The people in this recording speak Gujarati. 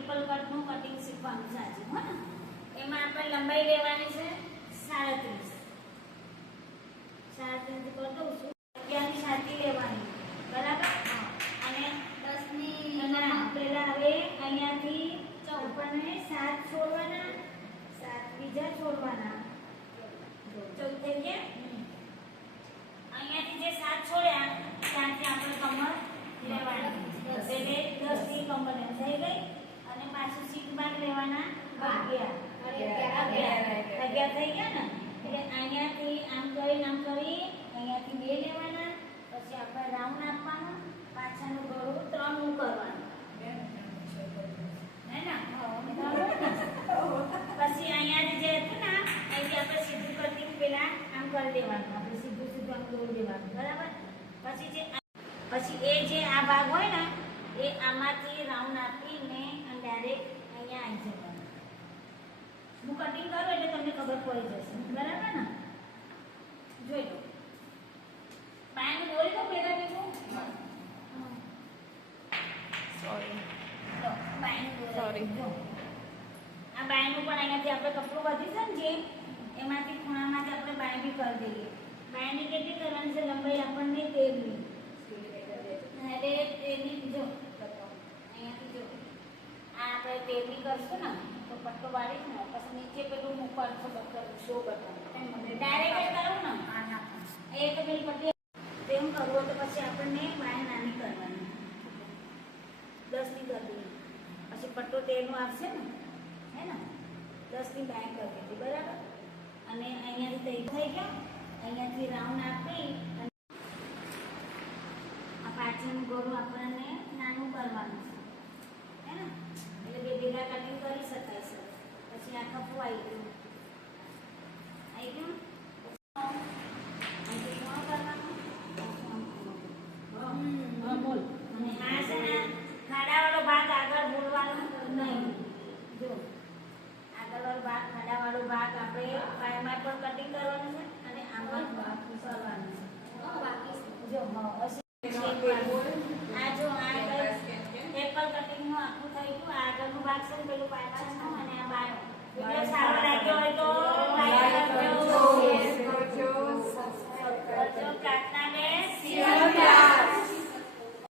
ટ્રિપલ કટનું કટિંગ શીખવાનું છે આજે, હો ને? એમાં આપણે લંબાઈ લેવાની છે 37. 37 કરી દઉં છું. 11ની છાતી લેવાની, બરાબર? અને 10ની પેલા હવે અહીંયાથી આપણને 7 છોડવાના, 7 બીજા છોડવાના, 14 થઈ ગયા. અહીંયાથી જે 7 છોડ્યા ત્યાંથી આપણે કમર લેવાની, એટલે 10ની કમર થઈ ગઈ. અને પાછું સીટ બાર લેવાના 11 થઈ ગયા ને. એટલે અહીંયાથી આમ કરી અહીંયાથી 2 લેવાના, પછી આપણે રાઉન્ડ આપવાનું, પાછળનું ગળું 3 નું કરવાનું, હે ને? પછી અહીંયાથી જે હતું ને અહીંથી આપણે સીધું કટિંગ પેલા આમ કરી દેવાનું, આપણે સીધું આમ દોરી દેવાનું, બરાબર? પછી એ જે આ ભાગ હોય ને એ આમાંથી રાઉન્ડ આપીને ડાયરેક્ટ અહીંયા આવી જવાનું. હું કટિંગ કરું એટલે તમને ખબર પડી જશે, બરાબર ને? જોઈ લો. પાયાનું દોરી તો પેલા દેખો. સોરી. આ બાયનું પણ અહીંયાથી આપણે કપડું વધી છે ને જે એમાંથી ખૂણામાંથી આપણે બાયની કરી દઈએ. બાયની કેટલી કરવાની છે લંબાઈ આપણને 13ની. એટલે તેની જો અહીંયાથી જો આ આપણે 13ની કરશું ને તો પટ્ટો વાળીશ ને પછી નીચે પેલું મૂકવાનું છે બટન, શો બટન ડાયરેક્ટ કરું ને એ તો પેલી પટ્ટી તેમ કરવું તો પછી આપણને બાય નાની કરવાની 10ની કરી દીધી. પછી પટ્ટો 13નો આવશે ને, હે ને? 10ની બાય કરી દીધી, બરાબર? અને અહીંયાથી થઈ ગયા. અહીંયાથી રાઉન્ડ આપી આ પાછળનું ગળું આપણને નાનું કરવાનું છે, હે ને? એટલે બે ભેગા કટિંગ કરી શકાય છે. પછી આ કપડું આવી ગયું, અને આ છે ને ખાડાવાળો ભાગ આગળ બોલવાનો નહીં. જો આગળવાળો ભાગ, ખાડાવાળો ભાગ આપણે પાયમાં પણ કટિંગ કરવાનું છે અને આમાં ભાગ કરવાનું છે. જો આ જો આ પેપર કટિંગનું આખું થઈ ગયું. આગળનું ભાગ છે ને પેલું પાછળનું અને આ બાર. વિડિયો સારો લાગ્યો હોય તો લાઈક કરજો, શેર કરજો, પ્રાર્થના